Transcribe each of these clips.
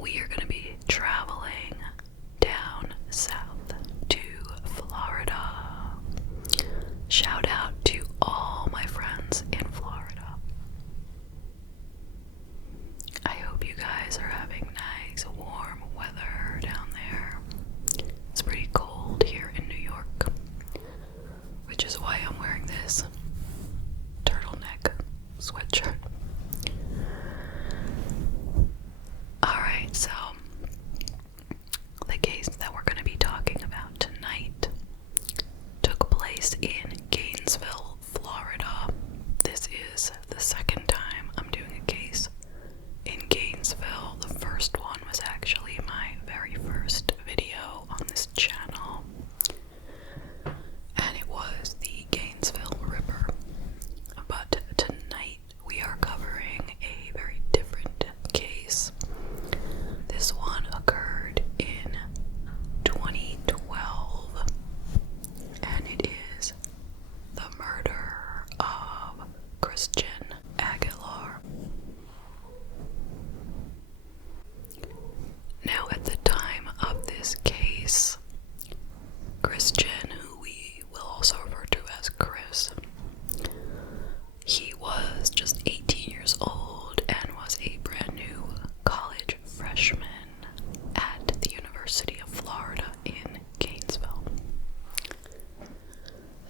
we are going to be traveling down south to Florida. Shout out to all my friends in Florida. I hope you guys are having nice warm weather down there. It's pretty cold here in New York, which is why I'm wearing this turtleneck sweatshirt. Alright, so the case that we're going to be talking about tonight took place in Gainesville, Florida. This is the second time I'm doing a case in Gainesville. The first one was actually my very first video on this channel, and it was the Gainesville Ripper. But tonight we are covering a very different case. This one occurred in 2012, and it is the murder of Christian Aguilar. Now, at the time of this case, Christian, who we will also refer to as Chris, he was just 18 years old and was a brand new college freshman at the University of Florida in Gainesville.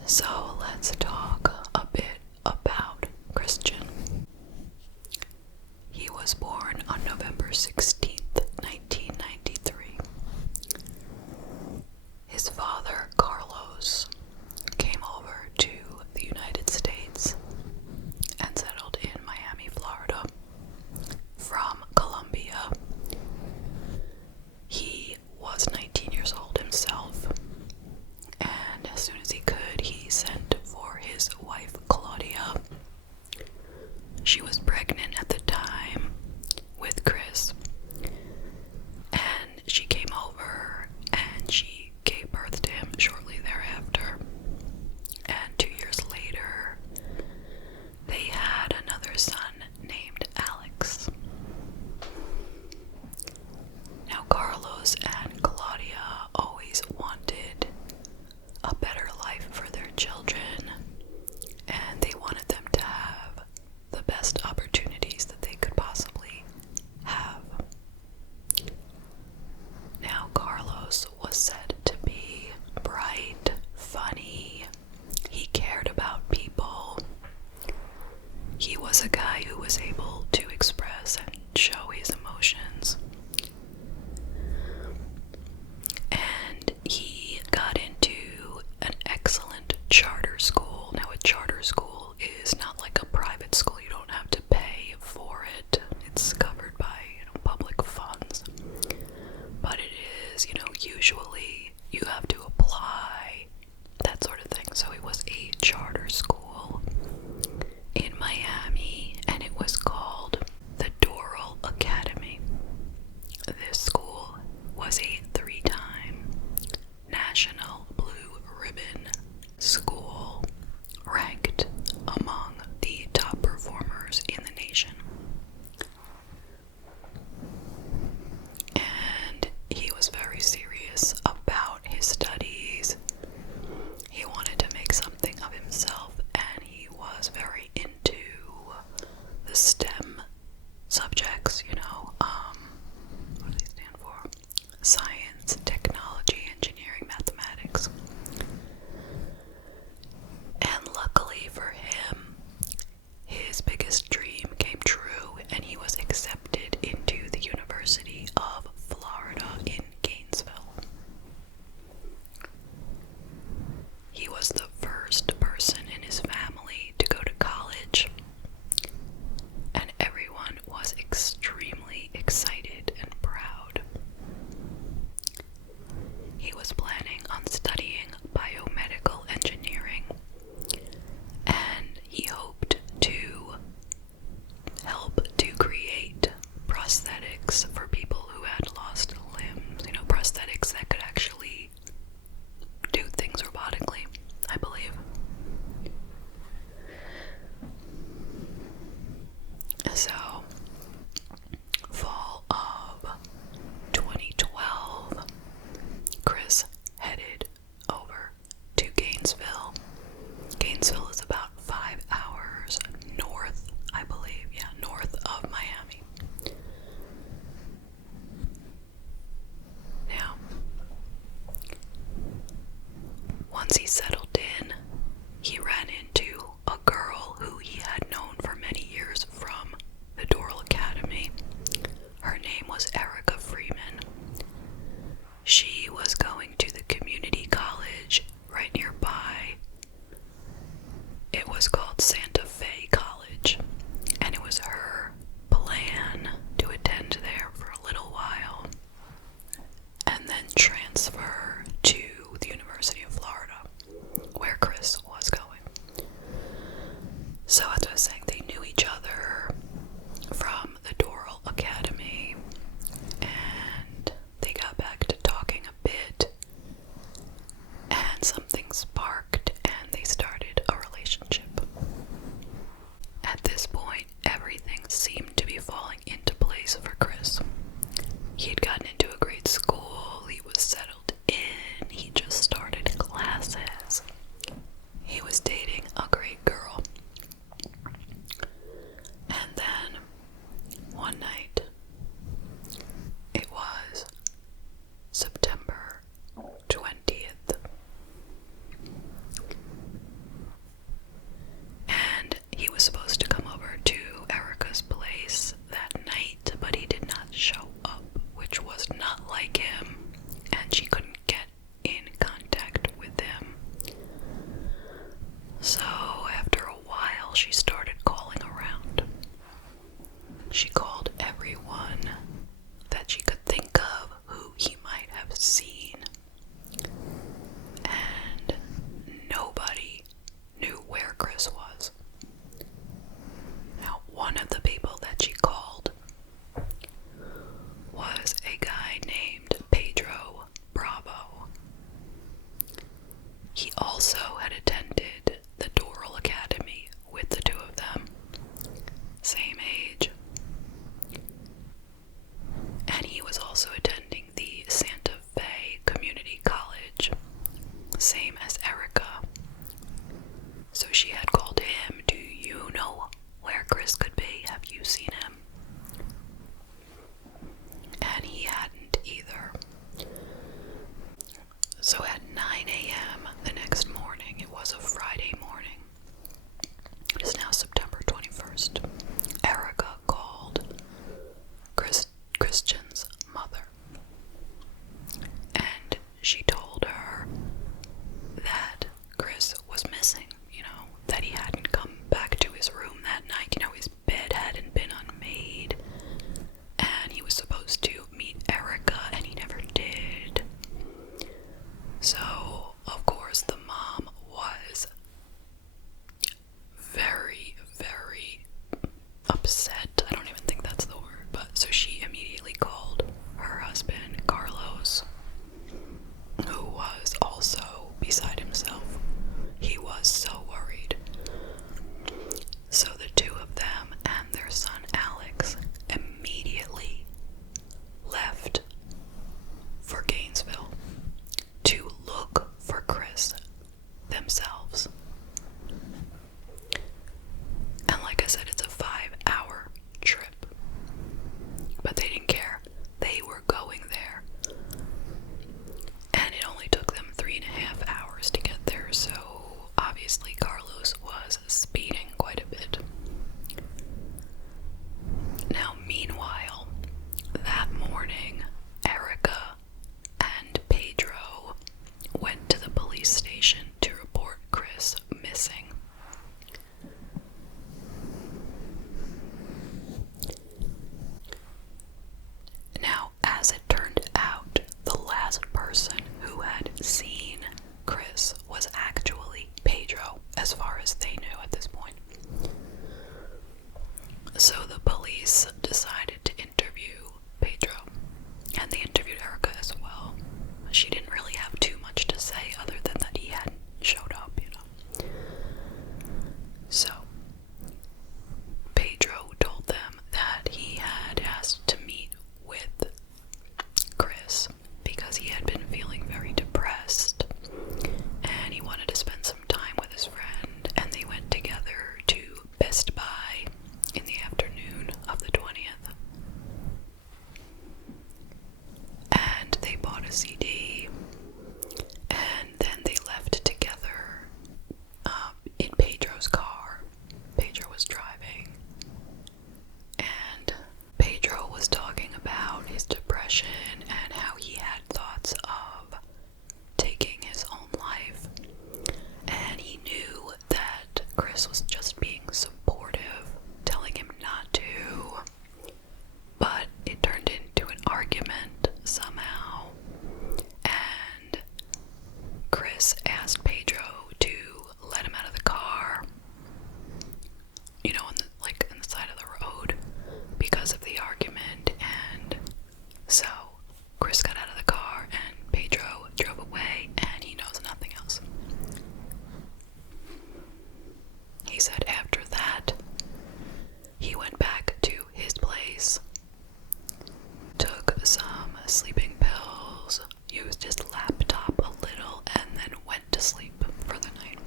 So let's talk a bit about Christian. He was born on November 16th, 1993. His father, Carlos, came over to the United States and settled in Miami, Florida from Colombia. He was 19 years old himself, and as soon as he could, he sent for his wife, Claudia. She was pregnant at the time with Chris, and she came over and she gave birth to him shortly thereafter. And 2 years later, they had another son named Alex. Now, Carlos and Claudia always wanted a better life for their children, and they wanted them to have the best opportunities that they could possibly have. once he settled in, he ran into a girl who he had known for many years from the Doral Academy. Her name was Erica Freeman. She was going to the community college right nearby. It was called Santa Fe College, and it was her plan to attend there for a little while and then transfer to the University of Florida, where Chris was going. So as I was saying, they knew each other from the Doral Academy, and they got back to talking a bit, and something sparked, and they started a relationship. At this point, everything seemed to be falling into place for Chris. He had gotten into a great school, he was settled in, he just started classes. He was dating a great girl. And then, one night, it was September 20th, and he was supposed to come over to Erica's place that night, but he did not show up, which was not like him, and she couldn't get in contact with him. So after a while, she started calling around. She called everyone that she could think of who he might have seen, and nobody knew where Chris was. Now, one of the people that she called was a guy named Pedro Bravo. He also had attended the Doral Academy with the two of them, same age, and he was also attending the Santa Fe Community College, same as Erica. So she had called him. Do you know where Chris could be? Have you seen him? And he hadn't either. So at 9 a.m. the next morning, it was a Friday morning, it is now September 21st, Erica called Christian's mother, and she told her that Chris was missing, that he hadn't come back to his room that night, his bed hadn't been unmade, and he was supposed to meet Erica, and he never did. So, of course, the mom was very, very upset. I don't even think that's the word, but so she immediately called her husband, Carlos, who was also beside himself. He was so worried. So the two of them and their son Alex immediately left for Gainesville to look for Chris themselves. And like I said, it's a 5-hour trip. But they didn't care. They were going there. And it only took them 3.5 hours to get there, so obviously Carlos was speeding quite a bit. Now, meanwhile, that morning, Erica and Pedro went to the police station to report Chris missing. Now, as it turned out, the last person who had seen Chris was actually Pedro, as far as they knew at this point. So the police decided to interview Pedro, and they interviewed Erica as well. She didn't really have too much to say other than that he hadn't showed up, So Pedro told them that he had asked to meet with Chris because he had been feeling very depressed and he wanted to spend some time with his friend, and they went together to Best Buy in the afternoon of the 20th. And they bought a CD, and then they left together argument somehow, and Chris asked Pedro to let him out of the car, you know, on the side of the road because of the argument. And so Chris got out of the car and Pedro drove away, and he knows nothing else. He said after that, he went back to his place, took some sleeping pills, used his laptop a little, and then went to sleep for the night.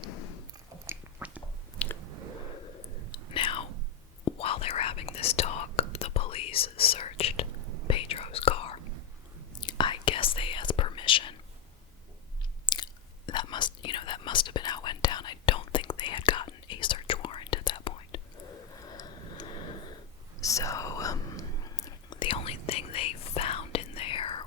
Now, while they were having this talk, the police searched Pedro's car. I guess they asked permission. That must have been how it went down. I don't think they had gotten a search warrant at that point. So, the only thing they found in there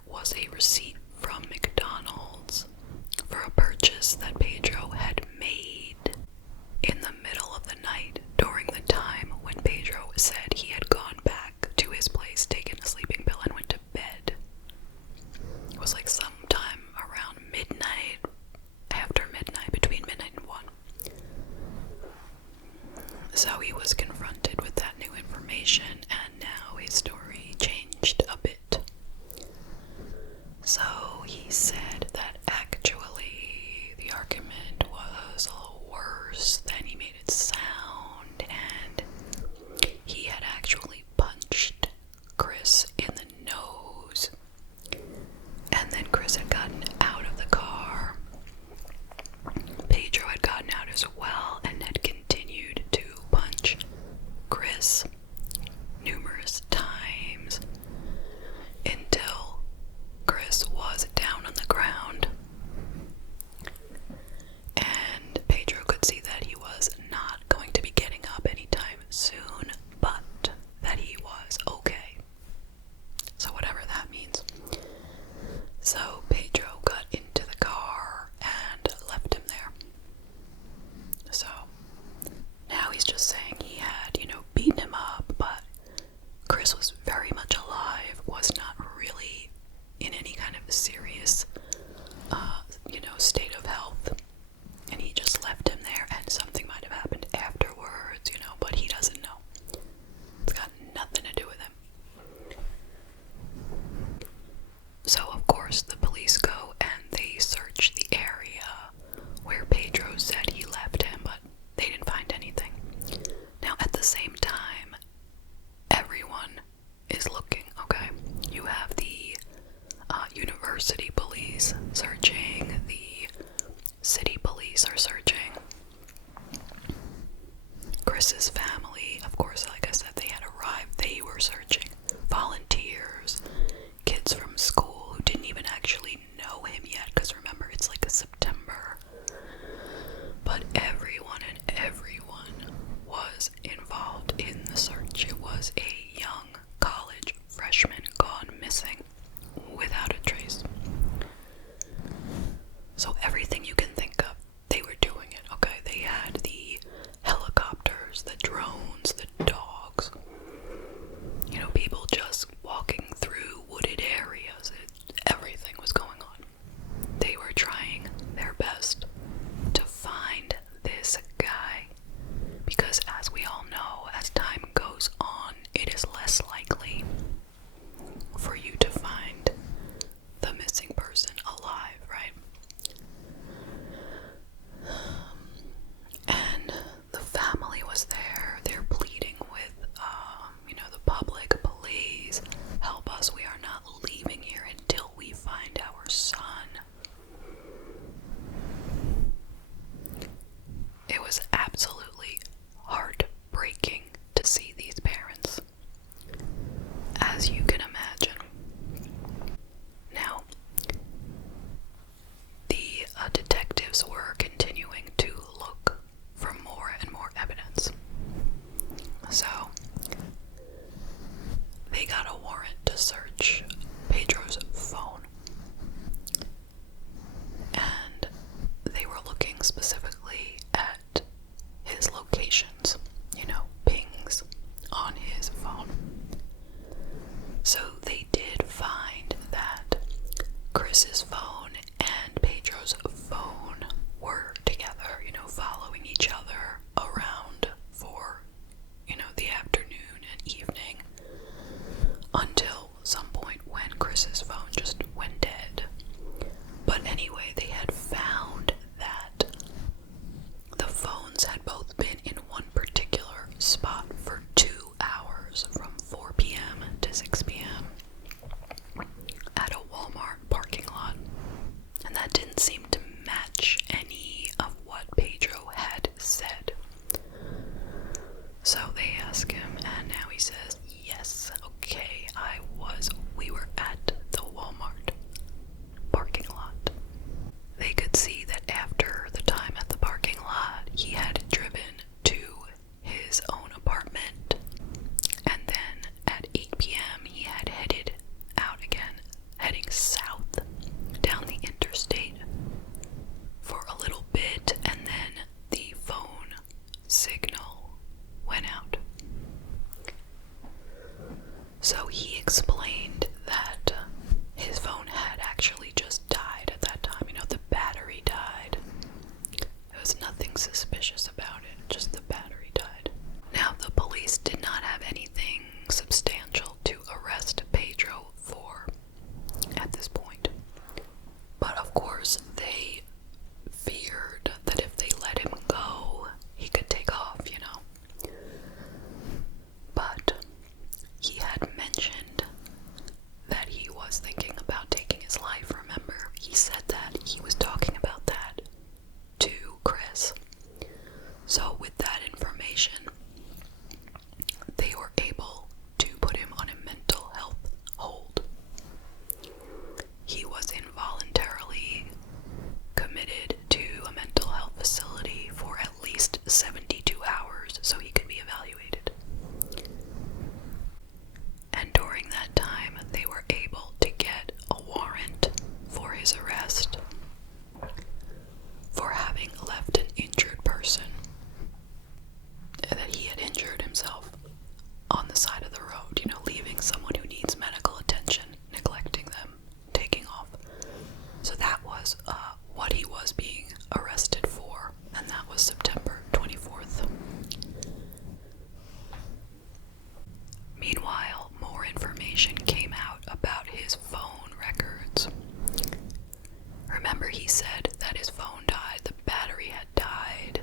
he said that his phone died, the battery had died,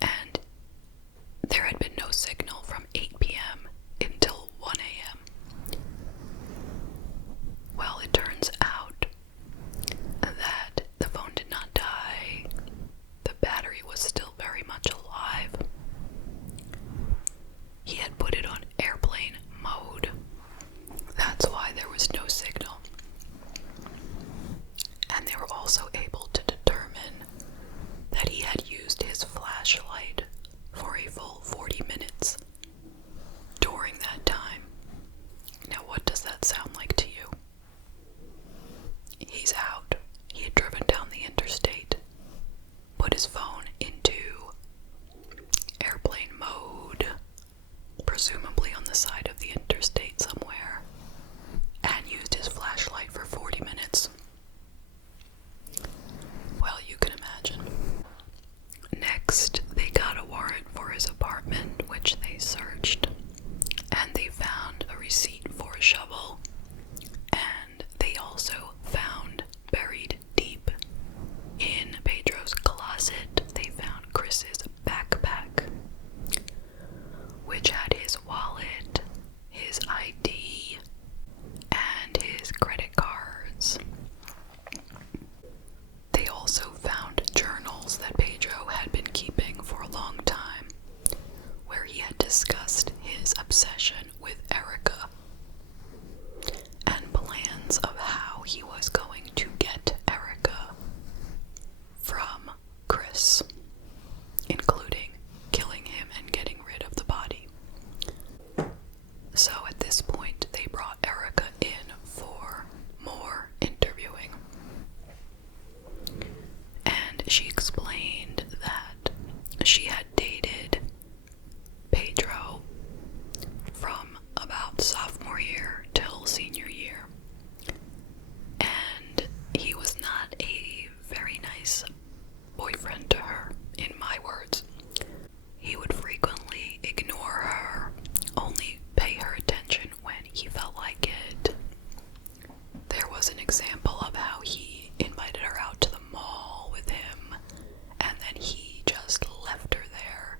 and there had been no signal from 8 p.m. until 1 a.m. Well, it turns out that the phone did not die. The battery was still very much alive. He had put it on airplane mode. That's why there was no signal. And they were also able to determine that he had used his flashlight for a full 40 minutes during that time. Now, what does that sound like to you? He's out. He had driven down the interstate, put his phone into airplane mode, presumably on the side of the interstate somewhere, and used his flashlight for 40 minutes. Well, you can imagine. Next, they got a warrant for his apartment, which they searched, and they found a receipt for a shovel, and they also found, buried deep in Pedro's closet, they found Chris's backpack, which had his wallet, his ID, and his credit cards. They also found journals that Pedro had been keeping for a long time, where he had discussed his obsession with Erica and plans of how he was going to get Erica from Chris, including killing him and getting rid of the body. So at this point, they brought Erica in for more interviewing. And she explained that she had dated Pedro from about sophomore year till senior year. And he was not a very nice boyfriend to her, in my words. He would frequently ignore her, only pay her attention when he felt like it. There was an example of how he invited her out to the mall with him, and then he just left her there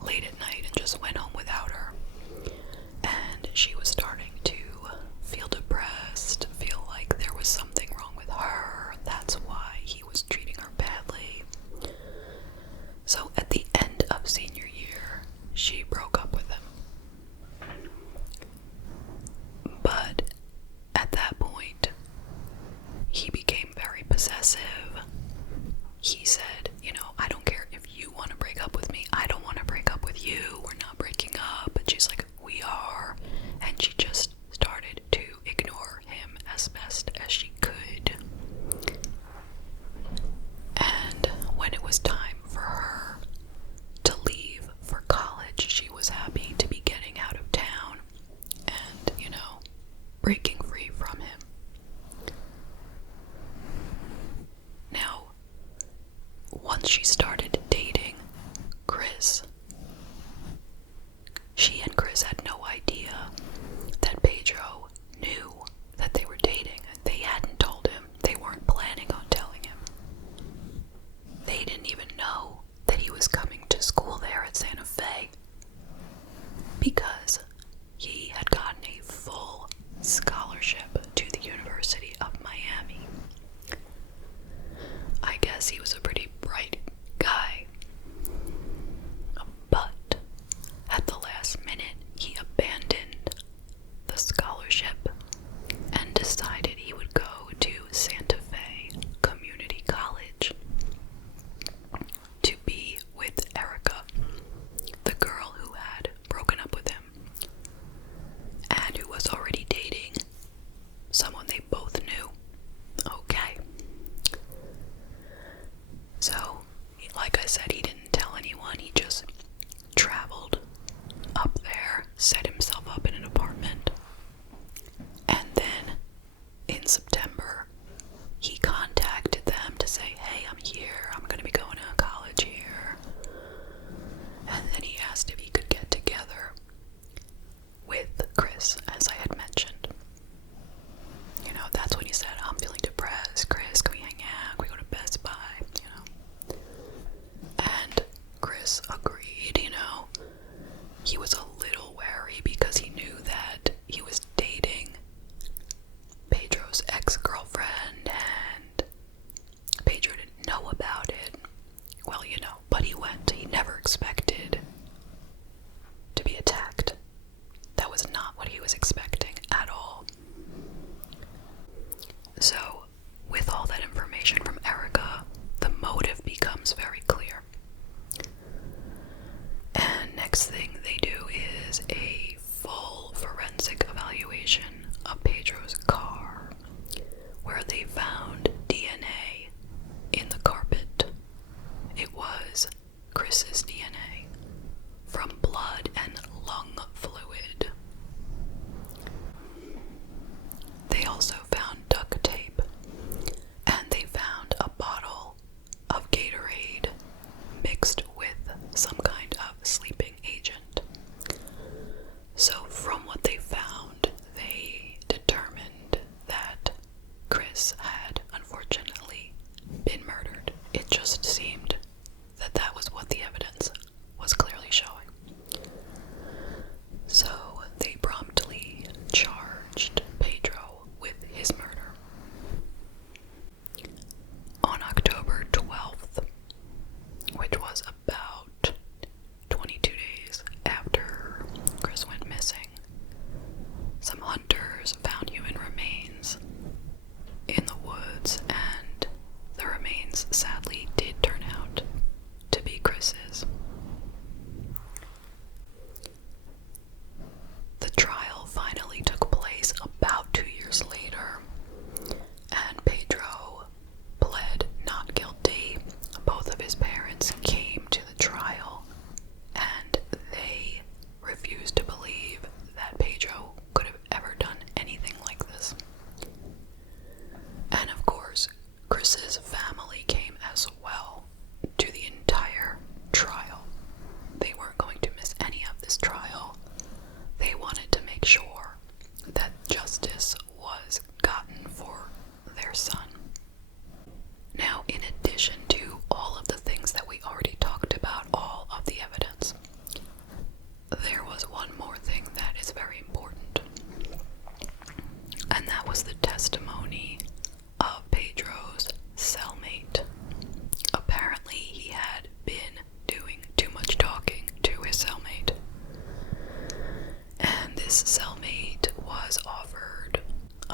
late at night and just went home without her. And she was starting to feel depressed, feel like there was something wrong with her. That's why he was treating her badly. So at the end of senior year, she broke up with him. But at that point, he became very possessive. He said, I don't care if you want to break up with me. I don't want to break up with you. We're not breaking up. And she's like, we are. And she just started to ignore him as best as she could. And when it was time for her to leave for college, she was happy to be getting out of town and, breaking free from him. Now, once she started dating Chris, she and Chris had no idea that Pedro knew that they were dating. They hadn't told him. They weren't planning on telling him. They didn't even know that he was coming to school there at Santa Fe, because he had gotten a full scholarship to the University of Miami. I guess he was a pretty bright guy.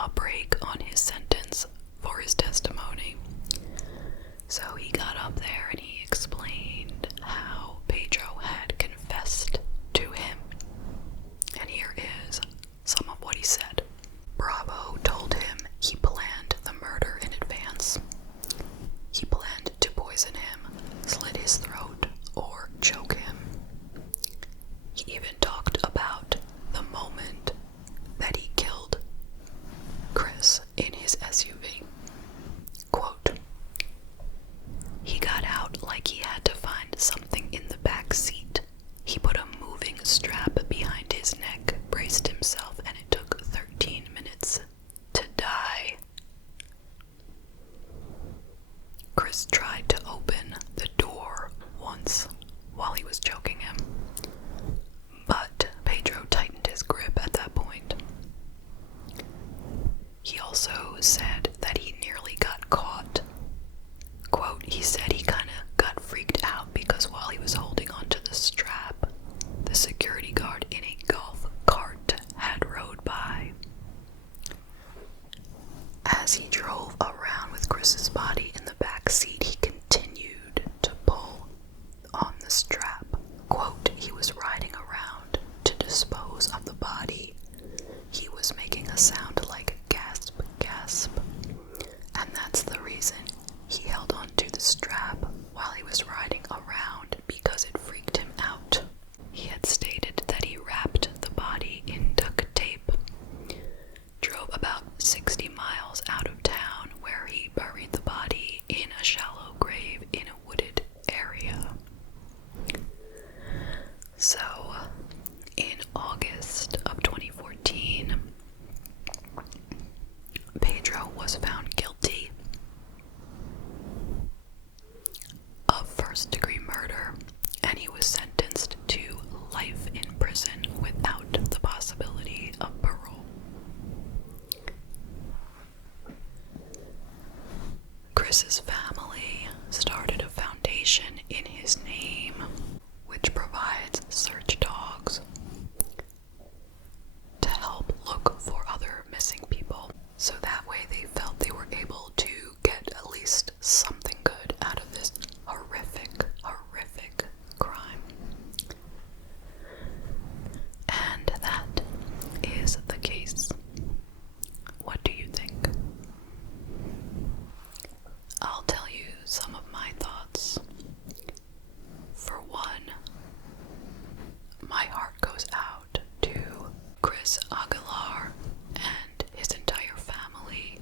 a break on his sentence for his testimony. So he got up there and he explained how Pedro had confessed to him. And here is some of what he said. Bravo told him he planned the murder in advance. He planned to poison him, slit his throat, or choke him. He even talked about the moment that he killed Chris in his SUV. Quote, he got out like he had to find something in the back seat. He put a moving strap behind his neck, braced himself, and it took 13 minutes to die. Chris tried to open the door once while he was choking him, but Pedro tightened his grip at that point. He also said that he nearly got caught. Quote, he said he kind of got freaked out because while he was holding onto the strap, the security guard in a golf cart had rode by. As he drove around with Chris's body in the back seat, he continued to pull on the strap. Quote, he was riding around to dispose of the body. He was making a sound like gasp, gasp. And that's the reason he held onto the strap while he was riding around, because it freaked him out. He had stated that he wrapped the body in duct tape, drove about 60 miles out of town where he buried the body in a shallow grave in a wooded area. So, in August of 2014, Pedro was found guilty of first-degree murder, and he was sentenced to life in prison without the possibility of parole. Chris's family started a foundation in his name, which provides search dogs to help look for other missing people. So that way they felt they were able to get at least something good out of this horrific, horrific crime. And that is the case. What do you think? I'll tell you some of my thoughts. For one, my heart goes out to Chris Aguilar and his entire family,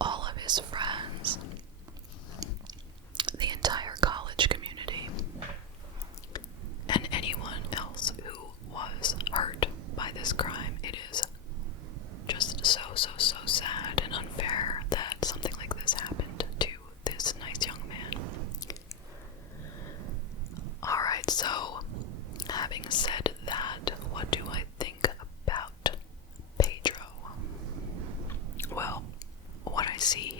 all of his friends, the entire college community, and anyone else who was hurt by this crime. It is just so sad and unfair that something like this happened to this nice young man. Alright, so having said that, what do I think about Pedro? Well, what I see